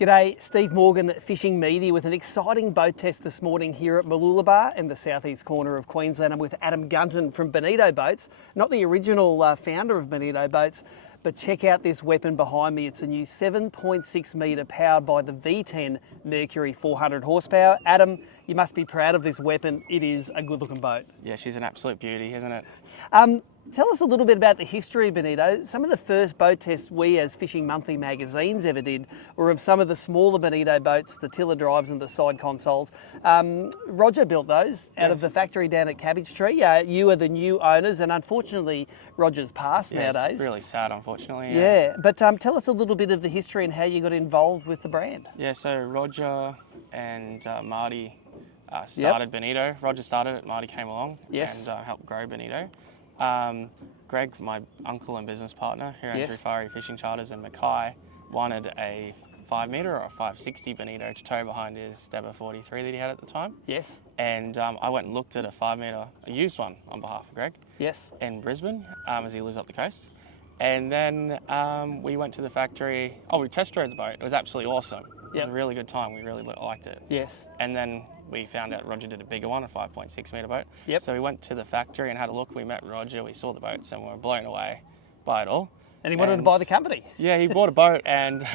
G'day, Steve Morgan, Fishing Media, with an exciting boat test this morning here at Mooloolaba in the southeast corner of Queensland. I'm with Adam Gunton from Bonito Boats, not the original founder of Bonito Boats, but check out this weapon behind me. It's a new 7.6 metre powered by the V10 Mercury 400 horsepower. Adam, you must be proud of this weapon. It is a good looking boat. Yeah, she's an absolute beauty, isn't it? Tell us a little bit about the history of Bonito. Some of the first boat tests we as Fishing Monthly magazines ever did were of some of the smaller Bonito boats, the tiller drives and the side consoles. Roger built those out of the factory down at Cabbage Tree. You are the new owners, and unfortunately Roger's passed nowadays. It's really sad, unfortunately. Yeah, but tell us a little bit of the history and how you got involved with the brand. Yeah, so Roger and Marty started Bonito. Roger started it, Marty came along and helped grow Bonito. Greg, my uncle and business partner, who owns Rufari Fishing Charters in Mackay, wanted a 5 metre or a 560 Bonito to tow behind his Debba 43 that he had at the time. Yes. And I went and looked at a 5 metre, a used one on behalf of Greg. Yes. In Brisbane, as he lives up the coast. And then we went to the factory. We test drove the boat. It was absolutely awesome. It was a really good time. We really liked it. Yes. And then we found out Roger did a bigger one, a 5.6 metre boat. Yep. So we went to the factory and had a look. We met Roger, we saw the boats, and we were blown away by it all. And he wanted to buy the company. Yeah, he bought a boat, and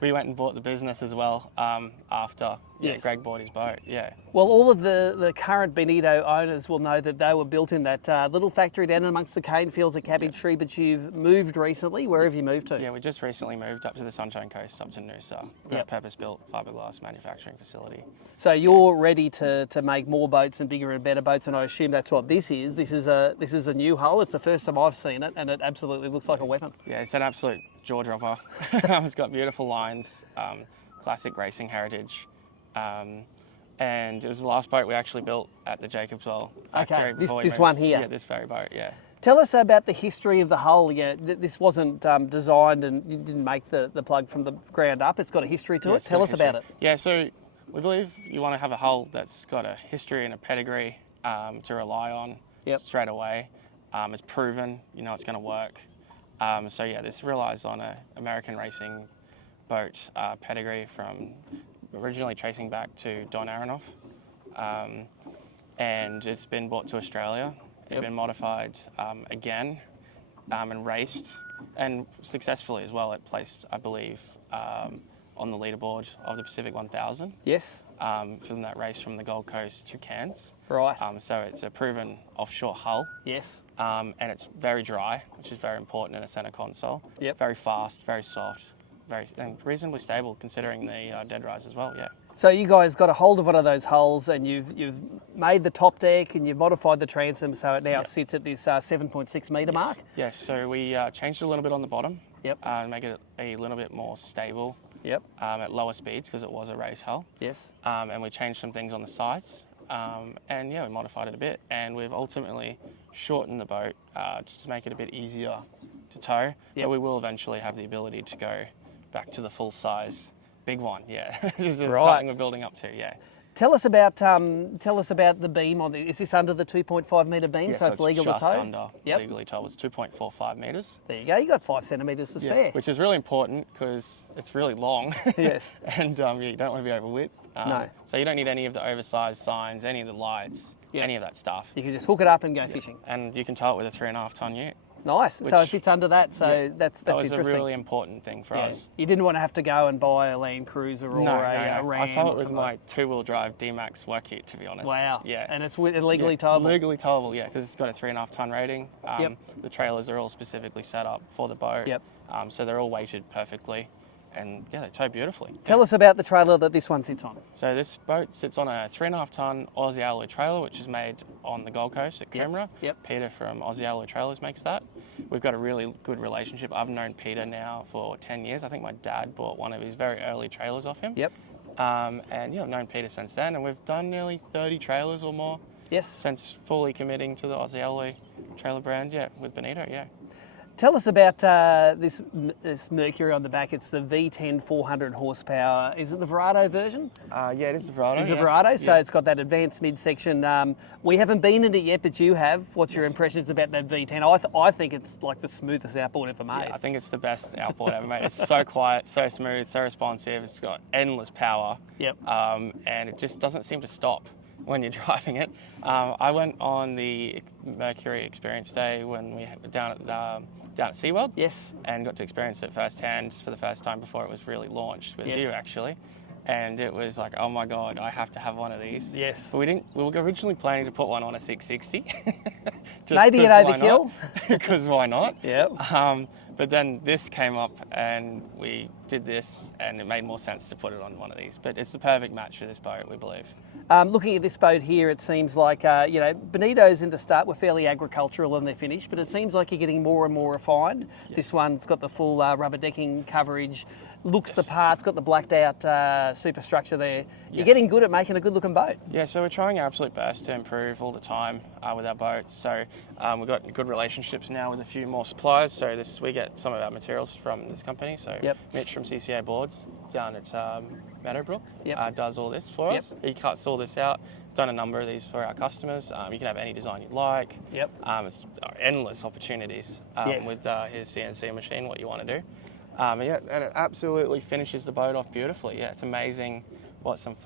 we went and bought the business as well after Greg bought his boat. Yeah. Well, all of the current Bonito owners will know that they were built in that little factory down amongst the cane fields at Cabbage Tree, but you've moved recently. Where have you moved to? Yeah, we just recently moved up to the Sunshine Coast, up to Noosa. We've got a purpose-built fiberglass manufacturing facility. So you're ready to make more boats and bigger and better boats, and I assume that's what this is. This is a new hull. It's the first time I've seen it, and it absolutely looks like a weapon. Yeah, it's an absolute jaw dropper. It's got beautiful lines, classic racing heritage. And it was the last boat we actually built at the Jacobswell factory. Okay, this one here. Yeah, this very boat, yeah. Tell us about the history of the hull. Yeah, this wasn't designed and you didn't make the plug from the ground up. It's got a history to it. Tell us about it. Yeah, so we believe you want to have a hull that's got a history and a pedigree to rely on straight away. It's proven, you know it's going to work. So yeah, this relies on an American racing boat pedigree from originally tracing back to Don Aronoff, and it's been brought to Australia. It's been modified again and raced, and successfully as well. It placed, I believe, on the leaderboard of the Pacific 1000. Yes. From that race from the Gold Coast to Cairns. Right. So it's a proven offshore hull. Yes. And it's very dry, which is very important in a centre console. Yep. Very fast, very soft. And reasonably stable considering the dead rise as well, yeah. So you guys got a hold of one of those hulls and you've made the top deck and you've modified the transom so it now sits at this 7.6 metre mark? Yes, so we changed it a little bit on the bottom. Yep. And make it a little bit more stable. Yep. At lower speeds because it was a race hull. Yes. And we changed some things on the sides. And yeah, we modified it a bit and we've ultimately shortened the boat to make it a bit easier to tow. Yep. But we will eventually have the ability to go back to the full size big one, yeah. This is something we're building up to, yeah. Tell us about the beam on this. Is this under the 2.5 metre beam, so it's legal to tow? Just under legally tow. It's 2.45 metres. There you go. You got 5 centimetres to spare, which is really important because it's really long. Yes. And you don't want to be over width. No. So you don't need any of the oversized signs, any of the lights, any of that stuff. You can just hook it up and go fishing. And you can tow it with a 3.5 tonne ute. Nice. So it fits under that. So that's interesting. That was a really important thing for us. You didn't want to have to go and buy a Land Cruiser or a Ram. I tow it with my 2-wheel drive D-Max work kit, to be honest. Wow. Yeah. And it's legally towable. Legally towable, yeah, because it's got a 3.5 tonne rating. The trailers are all specifically set up for the boat. Yep. So they're all weighted perfectly. And yeah, they tow beautifully. Tell us about the trailer that this one sits on. So this boat sits on a 3.5 tonne Aussie alloy trailer, which is made on the Gold Coast at Coomera. Yep. Peter from Aussie Alloy Trailers makes that. We've got a really good relationship. I've known Peter now for 10 years. I think my dad bought one of his very early trailers off him. Yep. And yeah, I've known Peter since then, and we've done nearly 30 trailers or more. Yes. Since fully committing to the Aussie Alloy trailer brand, with Bonito, Tell us about this Mercury on the back. It's the V10 400 horsepower. Is it the Verado version? Yeah, it is the Verado. It's a Verado, so it's got that advanced midsection. We haven't been in it yet, but you have. What's your impressions about that V10? I think it's like the smoothest outboard ever made. Yeah, I think it's the best outboard ever made. It's so quiet, so smooth, so responsive. It's got endless power. Yep. And it just doesn't seem to stop when you're driving it. I went on the Mercury Experience Day when we were down at SeaWorld. Yes. And got to experience it firsthand for the first time before it was really launched with you, actually. And it was like, oh my God, I have to have one of these. Yes. But we were originally planning to put one on a 660. Maybe an overkill. Because why not? Yeah. But then this came up and we did this and it made more sense to put it on one of these. But it's the perfect match for this boat, we believe. Looking at this boat here, it seems like, Bonitos in the start were fairly agricultural in their finish, but it seems like you're getting more and more refined. Yes. This one's got the full rubber decking coverage, looks the part, it's got the blacked out superstructure there. You're getting good at making a good looking boat. Yeah, so we're trying our absolute best to improve all the time with our boats. So we've got good relationships now with a few more suppliers. So we get some of our materials from this company. So Mitch from CCA Boards down at Meadowbrook does all this for us. He cuts all this out. Done a number of these for our customers. You can have any design you'd like. It's endless opportunities with his CNC machine, what you want to do. And it absolutely finishes the boat off beautifully. Yeah, it's amazing what some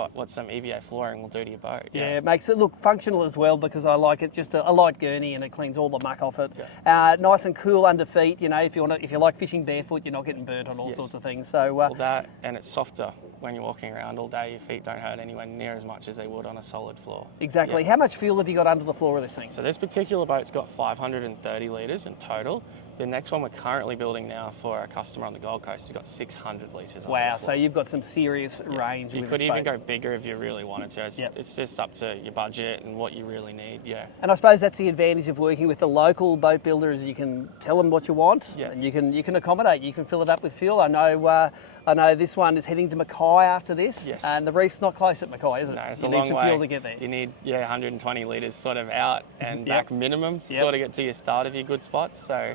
EVA flooring will do to your boat. Yeah, it makes it look functional as well, because I like it. Just a light gurney and it cleans all the muck off it. Nice and cool under feet. You know, if you like fishing barefoot, you're not getting burnt on all sorts of things. So all that, and it's softer when you're walking around all day. Your feet don't hurt anywhere near as much as they would on a solid floor. Exactly. How much fuel have you got under the floor of this thing? So this particular boat's got 530 litres in total. The next one we're currently building now for a customer on the Gold Coast has got 600 litres. Wow, so you've got some serious range with this boat. You could even go bigger if you really wanted to. It's just up to your budget and what you really need, And I suppose that's the advantage of working with the local boat builders. You can tell them what you want and you can accommodate. You can fill it up with fuel. I know this one is heading to Mackay after this, and the reef's not close at Mackay, is it? No, it's you a need long some way. fuel to get there. You need 120 litres sort of out and back minimum to sort of get to your start of your good spots. So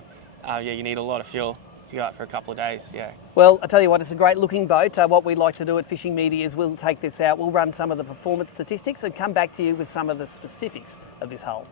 you need a lot of fuel to go out for a couple of days, Well, I tell you what, it's a great looking boat. What we like to do at Fishing Media is we'll take this out, we'll run some of the performance statistics and come back to you with some of the specifics of this hull.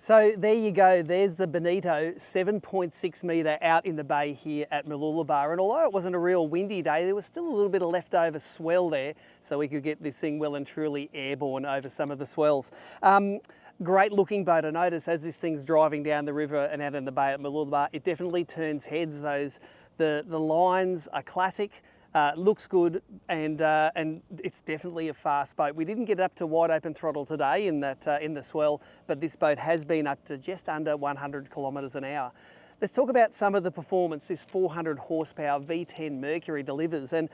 So there you go, there's the Bonito 7.6 metre out in the bay here at Mooloolaba. And although it wasn't a real windy day, there was still a little bit of leftover swell there, so we could get this thing well and truly airborne over some of the swells. Great looking boat. I notice as this thing's driving down the river and out in the bay at Mooloolaba, it definitely turns heads. The lines are classic. Looks good, and it's definitely a fast boat. We didn't get up to wide open throttle today in the swell, but this boat has been up to just under 100 kilometres an hour. Let's talk about some of the performance this 400 horsepower V10 Mercury delivers. And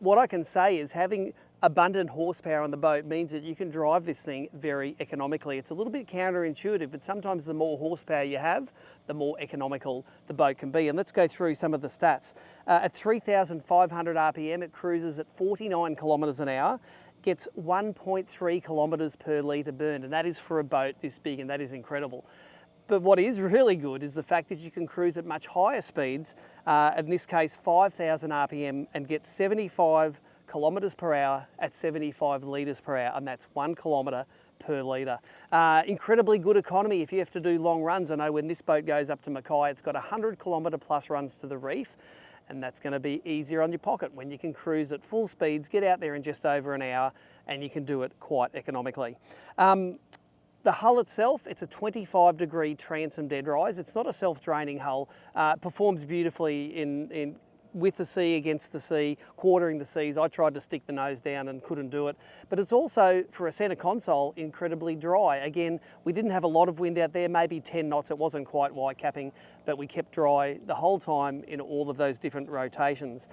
what I can say is having abundant horsepower on the boat means that you can drive this thing very economically. It's a little bit counterintuitive, but sometimes the more horsepower you have, the more economical the boat can be. And let's go through some of the stats. At 3,500 RPM, it cruises at 49 kilometres an hour, gets 1.3 kilometres per litre burned, and that is for a boat this big, and that is incredible. But what is really good is the fact that you can cruise at much higher speeds, in this case 5,000 RPM, and get 75 kilometres per hour at 75 litres per hour, and that's 1 kilometre per litre. Incredibly good economy if you have to do long runs. I know when this boat goes up to Mackay, it's got 100 kilometre plus runs to the reef, and that's going to be easier on your pocket when you can cruise at full speeds, get out there in just over an hour, and you can do it quite economically. The hull itself, it's a 25-degree transom dead rise. It's not a self-draining hull. Performs beautifully with the sea, against the sea, quartering the seas. I tried to stick the nose down and couldn't do it. But it's also, for a centre console, incredibly dry. Again, we didn't have a lot of wind out there, maybe 10 knots. It wasn't quite white capping, but we kept dry the whole time in all of those different rotations.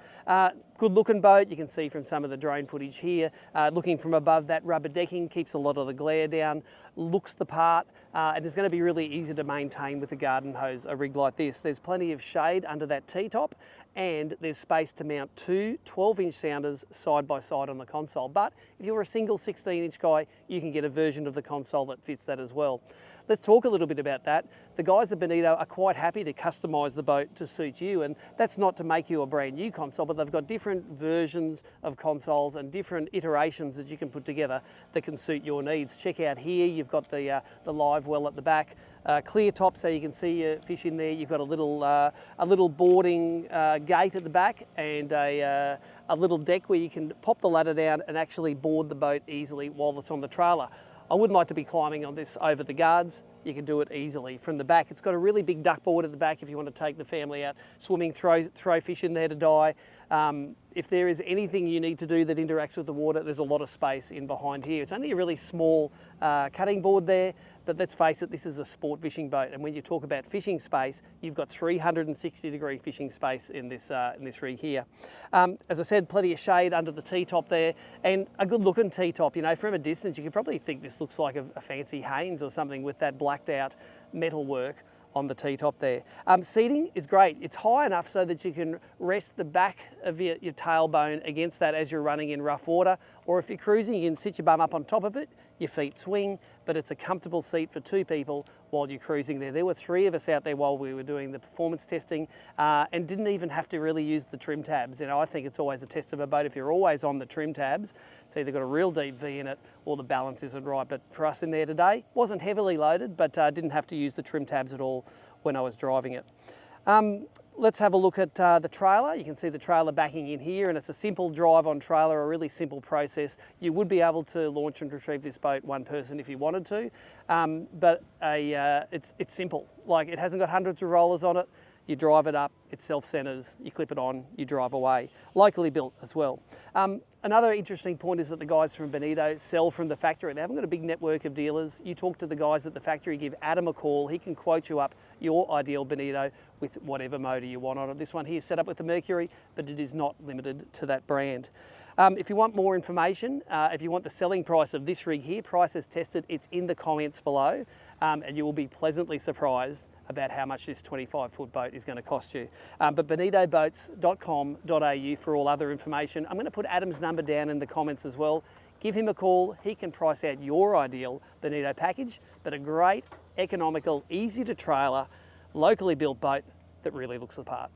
Good looking boat. You can see from some of the drone footage here, looking from above, that rubber decking keeps a lot of the glare down, looks the part, and it's going to be really easy to maintain with a garden hose, a rig like this. There's plenty of shade under that T-top, and there's space to mount two 12-inch sounders side by side on the console. But if you're a single 16-inch guy, you can get a version of the console that fits that as well. Let's talk a little bit about that. The guys at Bonito are quite happy to customise the boat to suit you, and that's not to make you a brand new console, but they've got different versions of consoles and different iterations that you can put together that can suit your needs. Check out here, you've got the live well at the back, clear top so you can see your fish in there. You've got a little boarding gate at the back, and a little deck where you can pop the ladder down and actually board the boat easily while it's on the trailer. I wouldn't like to be climbing on this over the guards. You can do it easily from the back. It's got a really big duck board at the back if you want to take the family out swimming, throw fish in there to die. If there is anything you need to do that interacts with the water, there's a lot of space in behind here. It's only a really small cutting board there, but let's face it, this is a sport fishing boat, and when you talk about fishing space, you've got 360-degree fishing space in this rig here. As I said, plenty of shade under the T-top there, and a good-looking T-top. You know, from a distance, you could probably think this looks like a fancy Haynes or something with that blacked-out metal work on the T-top there. Seating is great. It's high enough so that you can rest the back of your tailbone against that as you're running in rough water, or if you're cruising, you can sit your bum up on top of it, your feet swing, but it's a comfortable seat for two people while you're cruising there. There were 3 of us out there while we were doing the performance testing, and didn't even have to really use the trim tabs. You know, I think it's always a test of a boat if you're always on the trim tabs. It's either got a real deep V in it or the balance isn't right. But for us in there today, wasn't heavily loaded, but didn't have to use the trim tabs at all when I was driving it. Let's have a look at the trailer. You can see the trailer backing in here, and it's a simple drive on trailer, a really simple process. You would be able to launch and retrieve this boat one person if you wanted to, but it's simple. Like, it hasn't got hundreds of rollers on it. You drive it up, it self-centers, you clip it on, you drive away. Locally built as well. Another interesting point is that the guys from Bonito sell from the factory. They haven't got a big network of dealers. You talk to the guys at the factory, give Adam a call, he can quote you up your ideal Bonito with whatever motor you want on it. This one here is set up with the Mercury, but it is not limited to that brand. If you want more information, if you want the selling price of this rig here, price is tested, it's in the comments below, and you will be pleasantly surprised about how much this 25-foot boat is going to cost you. But bonitoboats.com.au for all other information. I'm going to put Adam's number down in the comments as well. Give him a call, he can price out your ideal Bonito package, but a great, economical, easy to trailer, locally built boat that really looks the part.